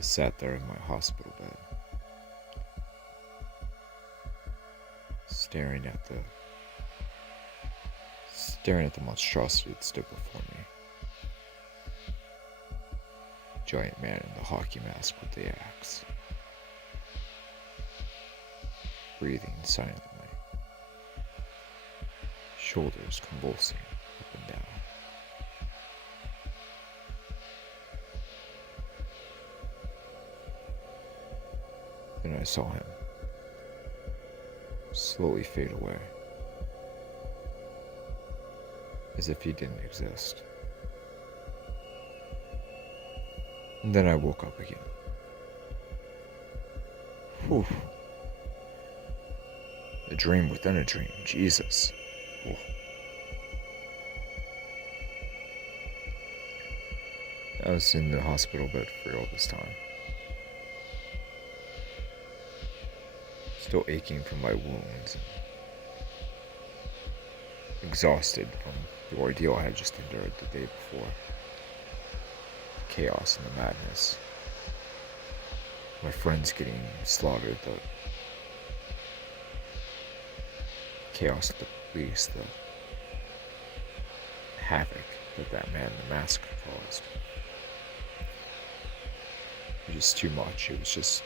I sat there in my hospital bed, staring at the monstrosity that stood before me. Giant man in the hockey mask with the axe, breathing silently, shoulders convulsing up and down. Then I saw him slowly fade away, as if he didn't exist. And then I woke up again. Whew. A dream within a dream, Jesus. Whew. I was in the hospital bed for all this time. Still aching from my wounds. Exhausted from the ordeal I had just endured the day before. Chaos and the madness. My friends getting slaughtered, the chaos of the police, the havoc that man in the mask caused. It was just too much. It was just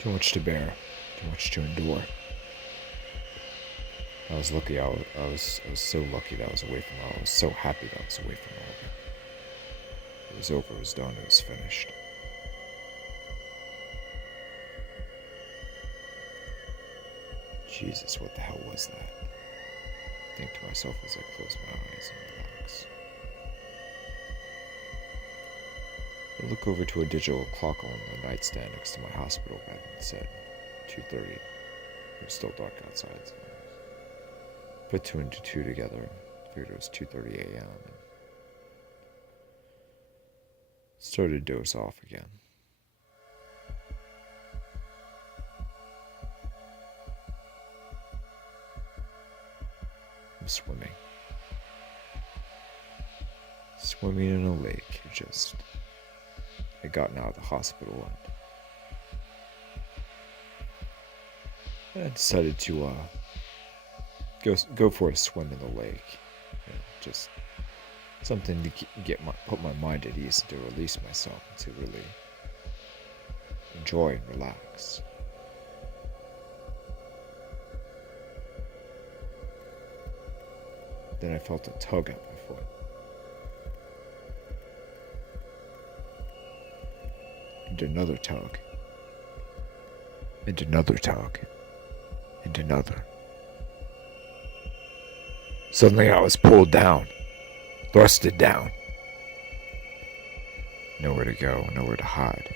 too much to bear, too much to endure. I was lucky. I was so lucky that I was away from it. I was so happy that I was away from all of it. It was over, it was done, it was finished. Jesus, what the hell was that? I think to myself as I close my eyes and relax. I look over to a digital clock on the nightstand next to my hospital bed and it said 2:30. It was still dark outside. So I put two and two together and figured it was 2:30 a.m. and started to doze off again. I'm swimming. Swimming in a lake. I'd gotten out of the hospital and I decided to go for a swim in the lake. You know, just something to put my mind at ease, to release myself, to really enjoy and relax. Then I felt a tug at my foot. And another tug. And another tug. And another. Suddenly I was pulled down. Thrusted down. Nowhere to go, nowhere to hide.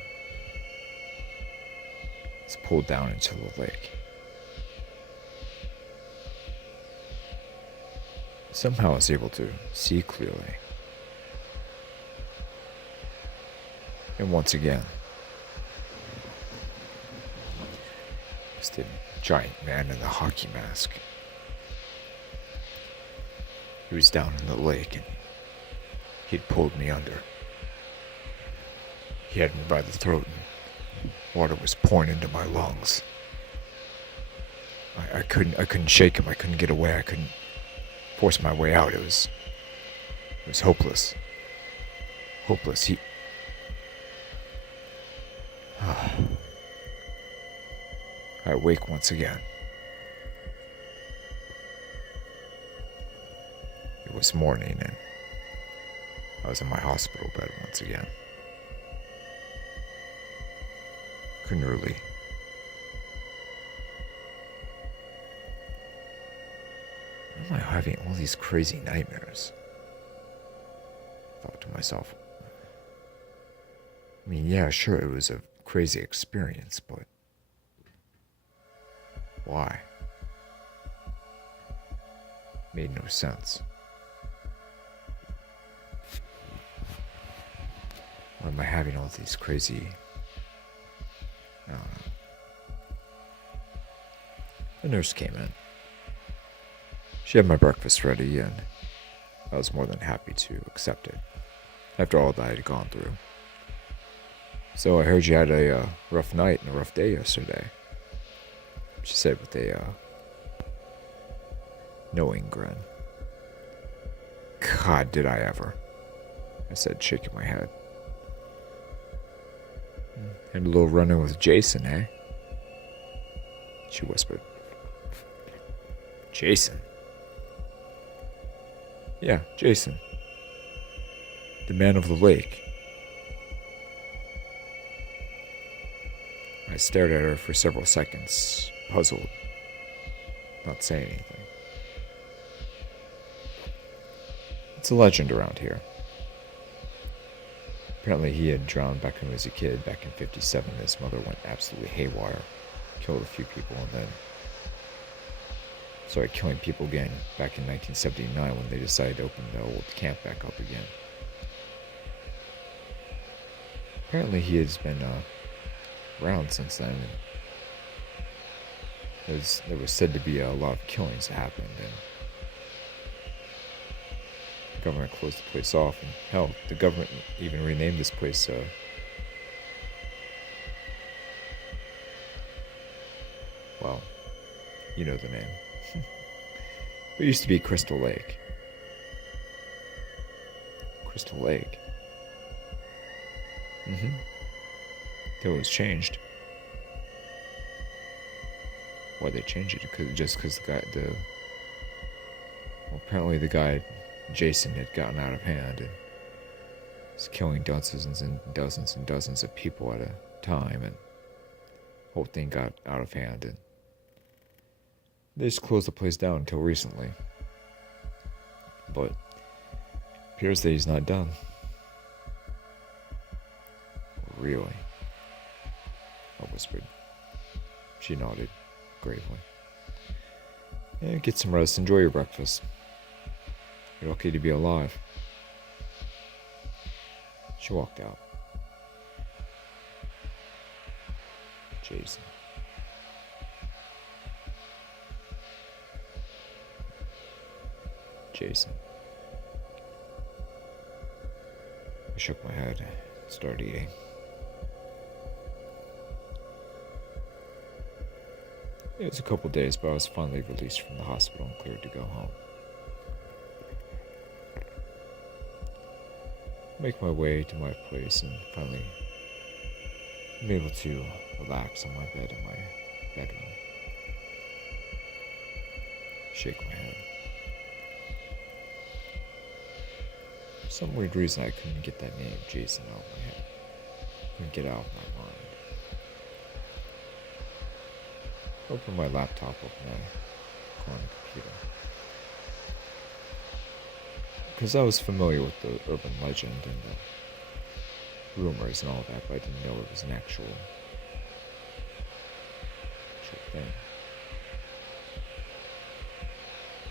I was pulled down into the lake. Somehow I was able to see clearly. And once again, it's the giant man in the hockey mask. He was down in the lake and he'd pulled me under. He had me by the throat and water was pouring into my lungs. I couldn't shake him. I couldn't get away. I couldn't force my way out. It was hopeless. Hopeless. I awake once again. It was morning and I was in my hospital bed once again. Couldn't really why am I having all these crazy nightmares? I thought to myself. I mean, yeah, sure, it was a crazy experience, but why? Made no sense. Why am I having all these crazy... I don't know. The nurse came in. She had my breakfast ready, and I was more than happy to accept it, after all that I had gone through. So I heard you had a rough night and a rough day yesterday, she said with a knowing grin. God, did I ever, I said, shaking my head. Had a little run-in with Jason, eh? She whispered. Jason? Yeah, Jason. The man of the lake. I stared at her for several seconds, puzzled, not saying anything. It's a legend around here. Apparently he had drowned back when he was a kid, back in '57. His mother went absolutely haywire, killed a few people, and then started killing people again back in 1979 when they decided to open the old camp back up again. Apparently he has been around since then. There was said to be a lot of killings that happened, and the government closed the place off, and hell, the government even renamed this place well, you know the name. It used to be Crystal Lake. Crystal Lake? Mm-hmm. Till it was changed. Why they changed it? Because apparently the guy, Jason, had gotten out of hand and was killing dozens and dozens and dozens of people at a time, and the whole thing got out of hand, and they just closed the place down until recently. But it appears that he's not done. Really? I whispered. She nodded gravely. Yeah, get some rest. Enjoy your breakfast. You're lucky to be alive. She walked out. Jason. Jason. I shook my head, started eating. It was a couple days, but I was finally released from the hospital and cleared to go home. Make my way to my place and finally I'm able to relax on my bed in my bedroom. Shake my head. For some weird reason I couldn't get that name, Jason, out of my head. Couldn't get out of my mind. Open my laptop up and I go on the computer. Because I was familiar with the urban legend and the rumors and all that, but I didn't know it was an actual thing.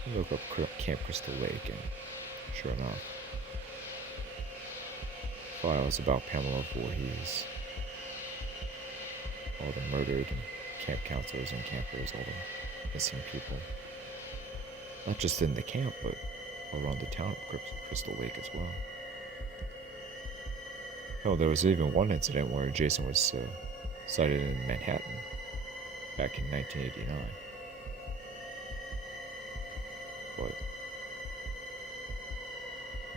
I look up Camp Crystal Lake, and sure enough, files about Pamela Voorhees, all the murdered and camp counselors and campers, all the missing people. Not just in the camp, but all around the town of Crystal Lake as well. Hell, there was even one incident where Jason was sighted in Manhattan back in 1989. But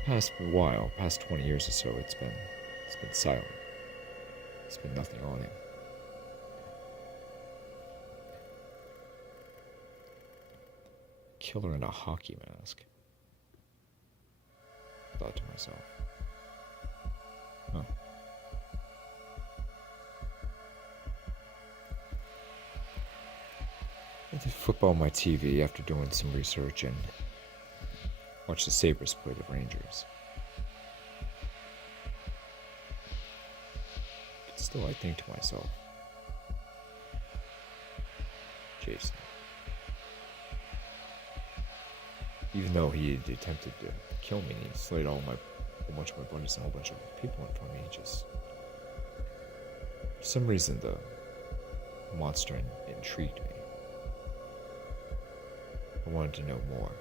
past 20 years or so, it's been silent. There's been nothing on him. Killer in a hockey mask. Thought to myself. Huh. I did football on my TV after doing some research and watched the Sabres play the Rangers. But still, I think to myself, Jason. Even though he had attempted to kill me, he slayed a whole bunch of my buddies and a whole bunch of people in front of me. Just for some reason, the monster intrigued me. I wanted to know more.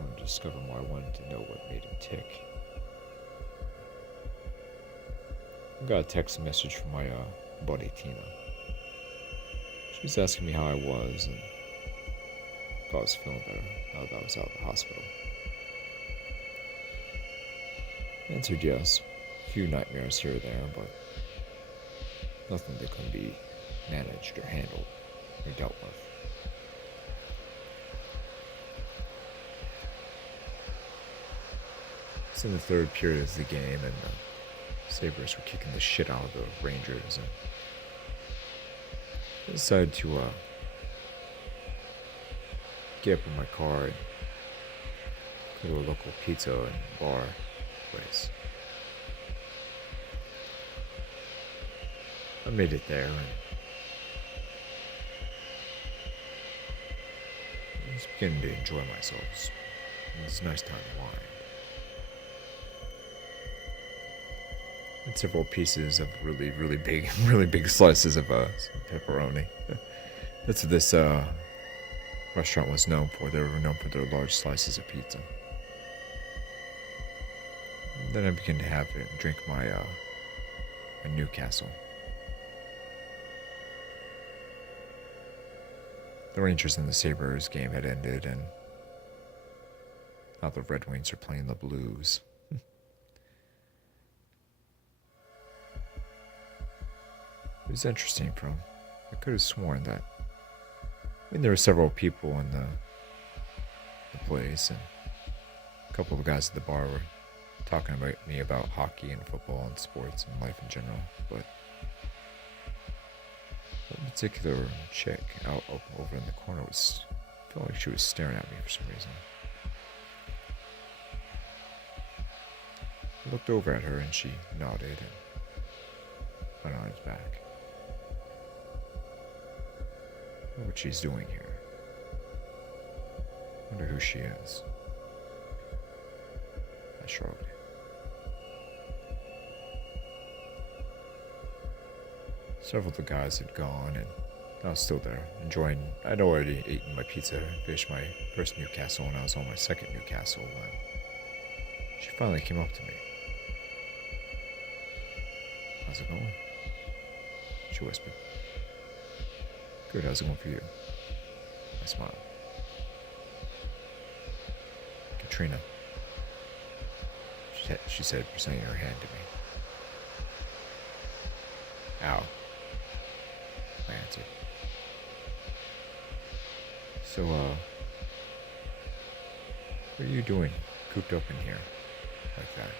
I wanted to discover more. I wanted to know what made him tick. I got a text message from my buddy Tina. She was asking me how I was and if I was feeling better now that I was out of the hospital. I answered yes. A few nightmares here or there, but nothing that couldn't be managed or handled or dealt with. It's in the third period of the game, and the Sabres were kicking the shit out of the Rangers, and I decided to get up in my car and go to a local pizza and bar place. I made it there, and I was beginning to enjoy myself. It was a nice time to wine. And several pieces of really big slices of pepperoni. That's what this restaurant was known for. They were known for their large slices of pizza. And then I began to have it, drink my Newcastle. The Rangers and the Sabres game had ended, and now the Red Wings are playing the Blues. It was interesting, I could have sworn that, there were several people in the place, and a couple of guys at the bar were talking about me about hockey and football and sports and life in general, but one particular chick out over in the corner felt like she was staring at me for some reason. I looked over at her and she nodded and went on his back. I wonder what she's doing here. I wonder who she is. I shrugged. Several of the guys had gone, and I was still there, enjoying. I'd already eaten my pizza, finished my first Newcastle, and I was on my second Newcastle when she finally came up to me. How's it going? She whispered. Good, how's it going for you? I smiled. Katrina, she said, presenting her hand to me. Ow, I answered. So, what are you doing cooped up in here like that?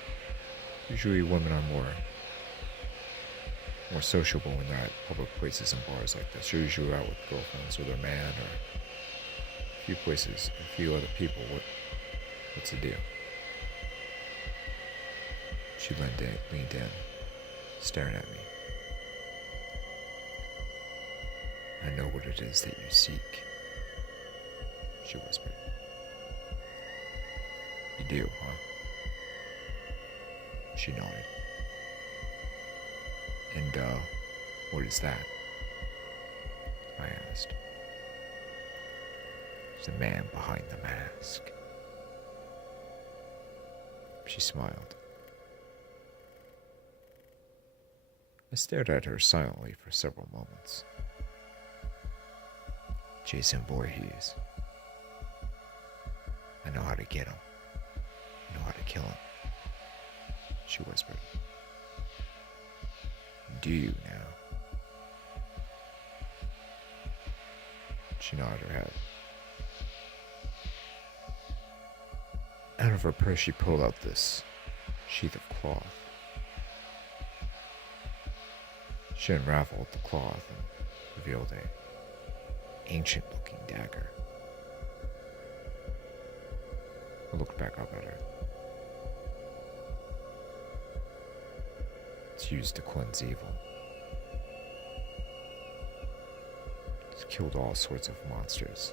Usually women are more sociable when they're at public places and bars like this. You're usually out with girlfriends or their man or a few places, a few other people. What's the deal? She leaned in, staring at me. I know what it is that you seek, she whispered. You do, huh? She nodded. And, what is that? I asked. There's a man behind the mask. She smiled. I stared at her silently for several moments. Jason Voorhees. I know how to get him. I know how to kill him, she whispered. Do you now? She nodded her head. Out of her purse, she pulled out this sheath of cloth. She unraveled the cloth and revealed a ancient-looking dagger. I looked back up at her. It's used to cleanse evil. It's killed all sorts of monsters,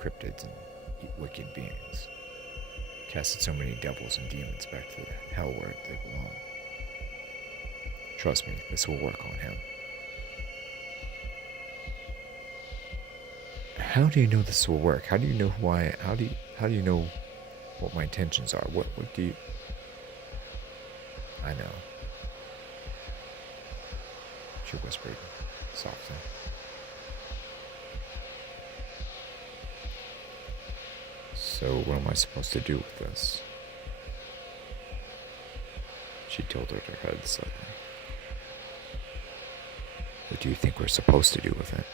cryptids, and wicked beings. Casted so many devils and demons back to the hell where they belong. Trust me, this will work on him. How do you know this will work? How do you know who I am? How do you know what my intentions are? What do you... I know. she whispered softly. So what am I supposed to do with this? She tilted her head slightly. What do you think we're supposed to do with it?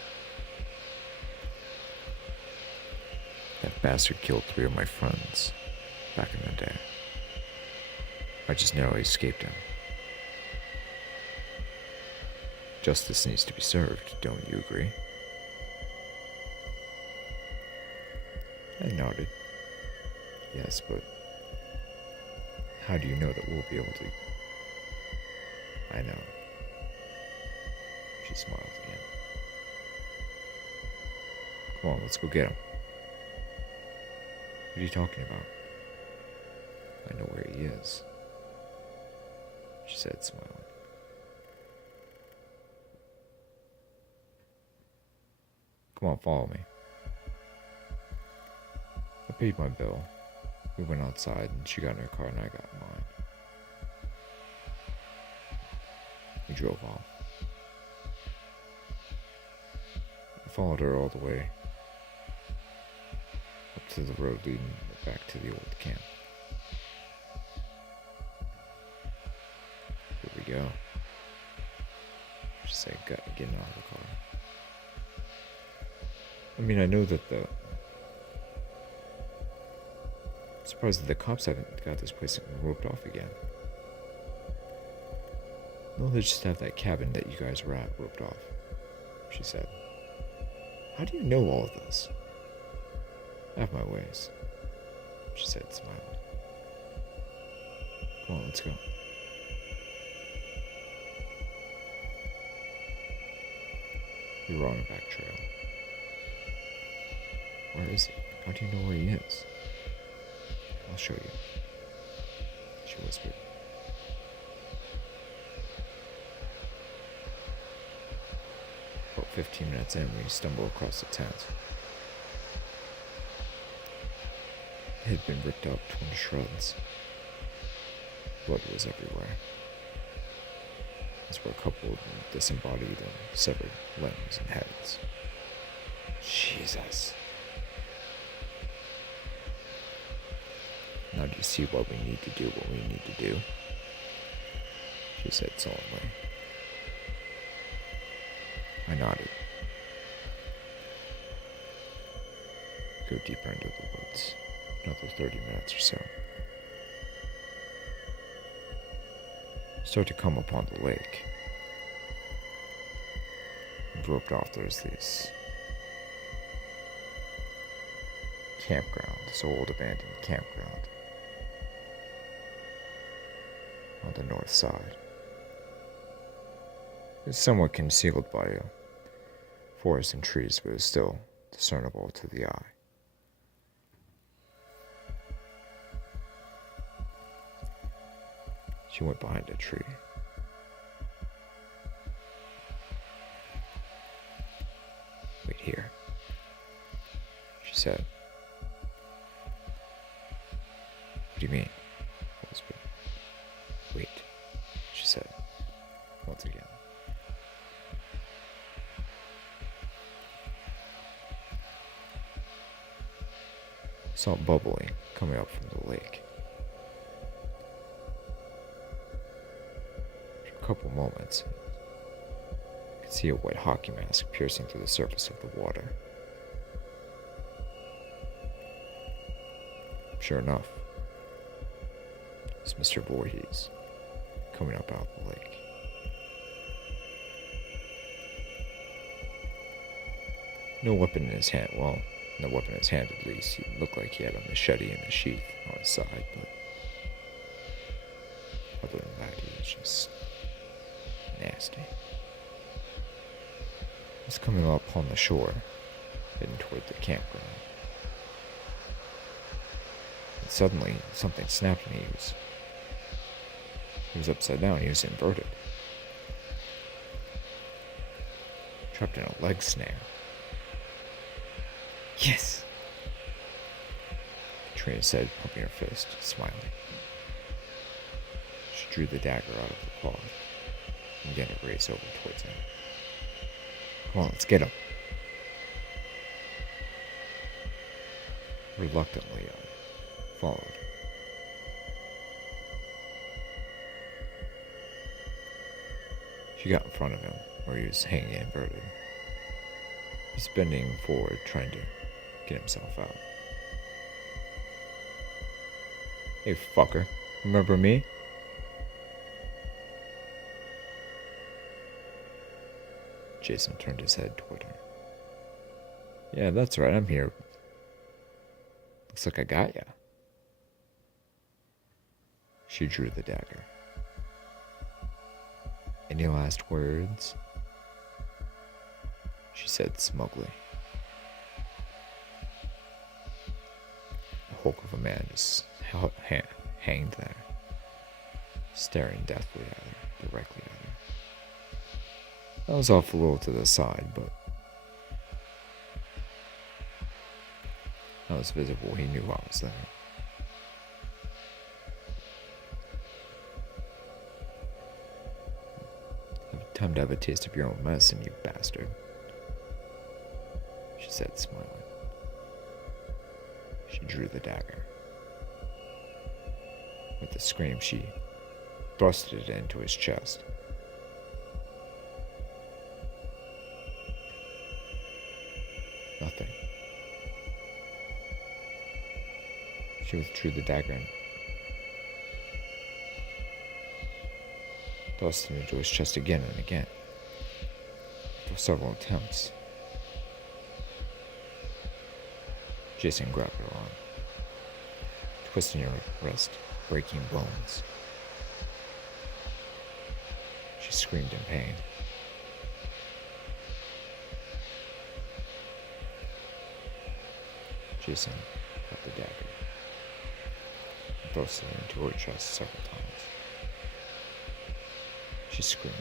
That bastard killed 3 of my friends back in the day. I just narrowly escaped him. Justice needs to be served, don't you agree? I nodded. Yes, but how do you know that we'll be able to? I know. She smiled again. Come on, let's go get him. What are you talking about? I know where he is, she said, smiling. Come on, follow me. I paid my bill. We went outside and she got in her car and I got in mine. We drove off. I followed her all the way up to the road leading back to the old camp. Here we go, she said, getting out of the car. I mean, I know that I'm surprised that the cops haven't got this place roped off again. No, they just have that cabin that you guys were at roped off, she said. How do you know all of this? I have my ways, she said, smiling. Come on, let's go. We were on a back trail. Where is he? How do you know where he is? I'll show you, she whispered. About 15 minutes in, we stumbled across the tent. It had been ripped up, torn to shreds. Blood was everywhere. As were a couple of disembodied and severed limbs and heads. Jesus. Now do you see what we need to do, she said solemnly. I nodded. Go deeper into the woods. Another 30 minutes or so. Start to come upon the lake. And roped off, there's this campground, this old abandoned campground on the north side. It's somewhat concealed by a forest and trees, but is still discernible to the eye. She went behind a tree. Wait here, she said. What do you mean? I whispered. Wait, she said, once again. I saw bubbling coming up from the lake. For a couple moments, I could see a white hockey mask piercing through the surface of the water. Sure enough, it was Mr. Voorhees coming up out of the lake. No weapon in his hand. Well, no weapon in his hand at least. He looked like he had a machete in a sheath on his side, but other than that, he was just nasty. He was coming up on the shore, heading toward the campground. And suddenly, something snapped and he was upside down. He was inverted. Trapped in a leg snare. Yes! Katrina said, pumping her fist, smiling. She drew the dagger out of the cloth. and began to race over towards him. Come on, let's get him. Reluctantly, I followed. She got in front of him, where he was hanging inverted. He's bending forward, trying to get himself out. Hey, fucker. Remember me? Jason turned his head toward her. Yeah, that's right, I'm here. Looks like I got ya. She drew the dagger. Any last words? She said smugly. The hulk of a man just hanged there, staring deathly at her, directly at her. I was off a little to the side, but I was visible. He knew I was there. Time to have a taste of your own medicine, you bastard, she said, smiling. She drew the dagger. With a scream, she thrusted it into his chest. Nothing. She withdrew the dagger and thrust it into his chest again and again, for several attempts. Jason grabbed her arm, twisting her wrist, breaking bones. She screamed in pain. Jason got the dagger and thrust it into her chest several times. She screamed.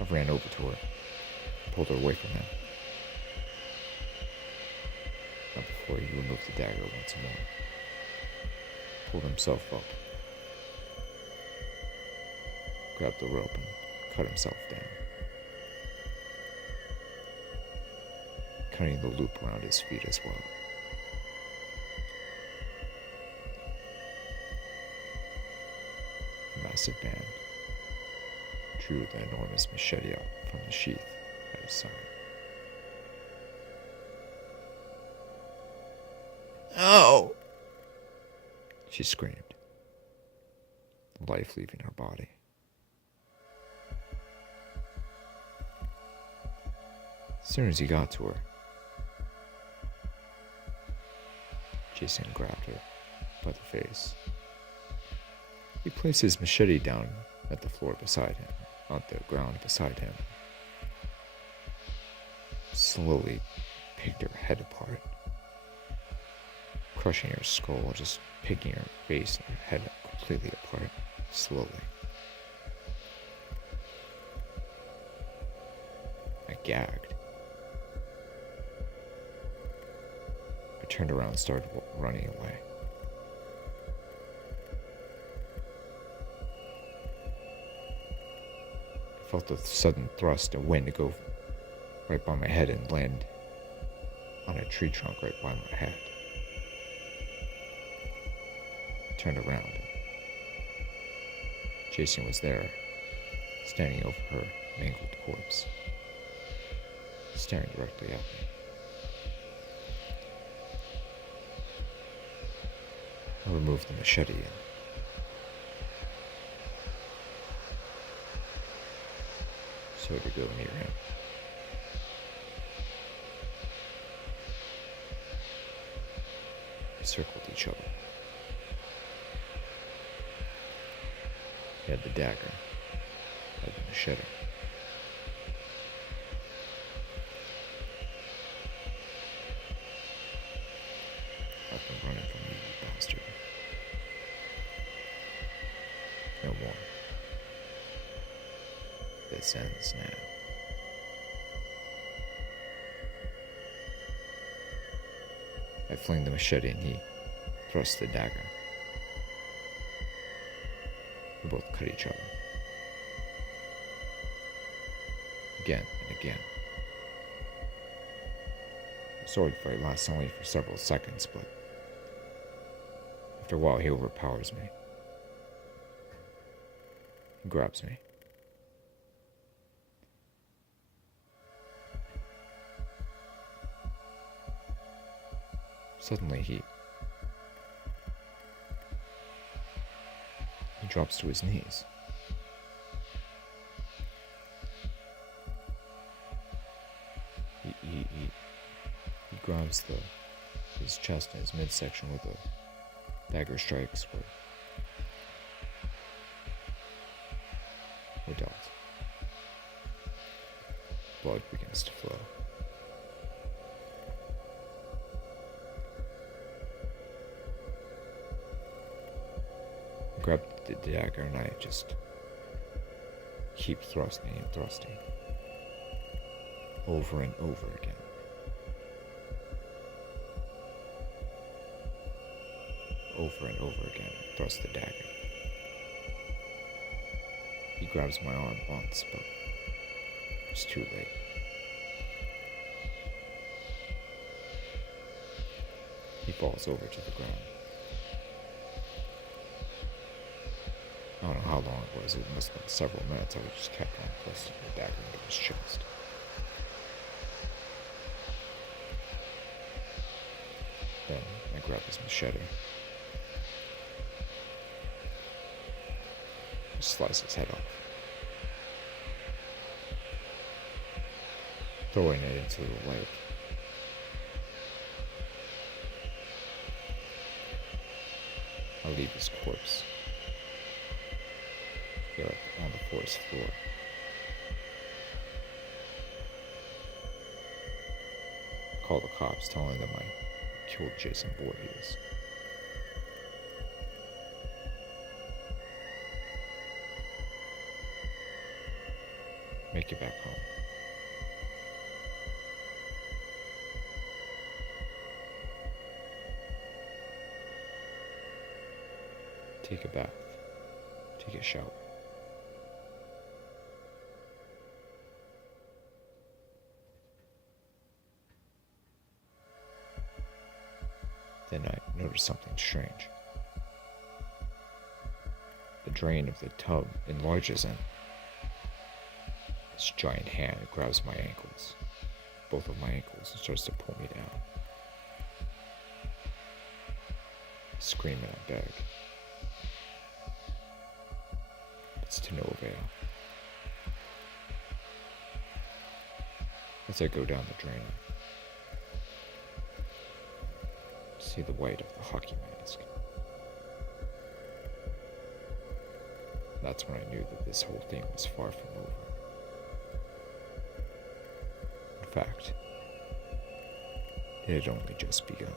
I ran over to her and pulled her away from him. Not before he removed the dagger once more. Pulled himself up. Grabbed the rope and cut himself down. Cutting the loop around his feet as well. The massive band drew the enormous machete out from the sheath at his side. "Oh!" she screamed, life leaving her body. As soon as he got to her, Jason grabbed her by the face. He placed his machete down at the floor beside him, on the ground beside him. Slowly picked her head apart, crushing her skull, just picking her face and her head completely apart, slowly. I gagged. I turned around and started running away. I felt a sudden thrust of wind to go right by my head and land on a tree trunk right by my head. I turned around. Jason was there, standing over her mangled corpse, staring directly at me. I removed the machete and started to go near him. We circled each other. He had the dagger. I had the machete. I've been running from you, you bastard. No more. This ends now. I flung the machete and he thrust the dagger. We both cut each other. again and again. The sword fight lasts only for several seconds, but after a while he overpowers me. He grabs me. Suddenly he drops to his knees. He grabs his chest and his midsection with a dagger strikes where dealt. Blood begins to flow. I grab the dagger and I just keep thrusting and thrusting. Over and over again. Over and over again, I thrust the dagger. He grabs my arm once, but it's too late. He falls over to the ground. I don't know how long it was. It must have been several minutes. I just kept on thrusting the dagger into his chest. Then I grab his machete. Slice his head off. Throwing it into the lake. I leave his corpse here on the forest floor. I call the cops, telling them I killed Jason Voorhees. Make it back home. Take a bath. Take a shower. Then I noticed something strange. The drain of the tub enlarges and this giant hand grabs my ankles, both of my ankles, and starts to pull me down. I scream and I beg. It's to no avail. As I go down the drain, I see the white of the hockey mask. That's when I knew that this whole thing was far from over. In fact, it had only just begun.